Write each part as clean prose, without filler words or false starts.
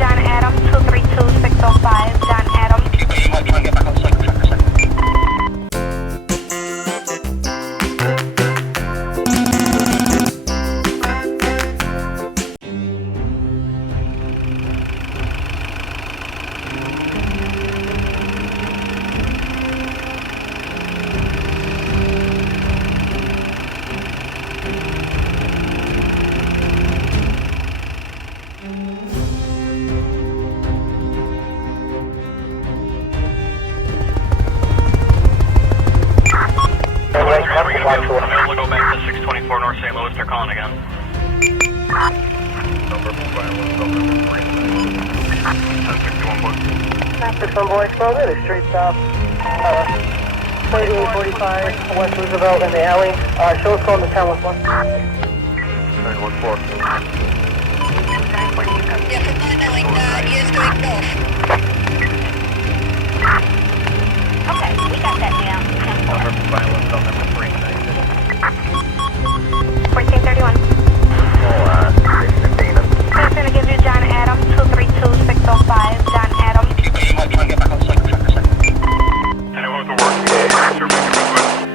John Adam 232605. John Adam. Might try and get back on cycle track for a second. We'll go back to 624 North St. Louis. They're calling again. Number 1061 book. 61 boys, well, they're the street stop. 3845 West Roosevelt in the alley. Show us going to town with one. 914. Yeah, from 9 years going north. Okay, we got that down. Number violence on number 3. 1431. I'm going to give you John Adam 232605. John Adam. Might try and get back on cycle track for a second. Anyone with a working sure make a request.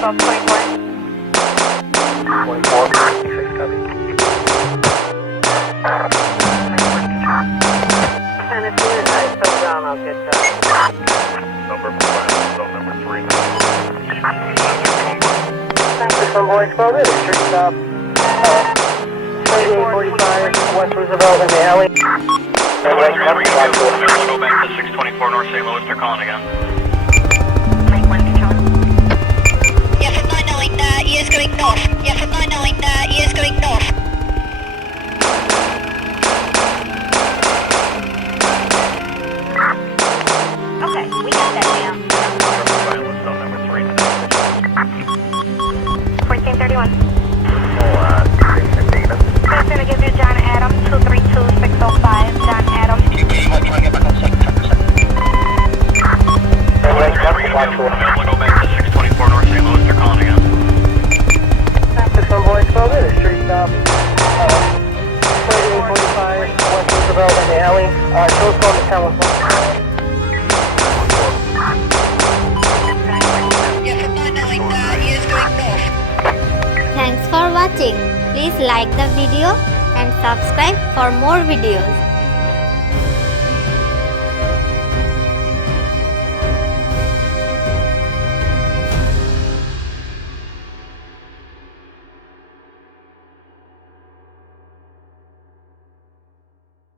1224. 24. 6 copy. And as soon as I settle down, I'll get Number violence on number 3. 61 boys, well, they're the street stop. 3845 West Roosevelt in the alley. We'll go back to 624 North St. Louis. They're calling again. Mike 1 control. Yeah, from 99 years going north. Yeah, from 99 years going north. Okay, we got that down. Violence on number 3. 1431. I'm going to give you John Adam 232605. John Adam. Might try and get back on cycle track for a second. We'll go back to 624 North St. Louis. They're calling again. 61 boys, well, they're the street stop. 3845 West Roosevelt in the alley. Show us going to town with one. Yeah, from 99 years going north. Thanks for watching. Please like the video and subscribe for more videos.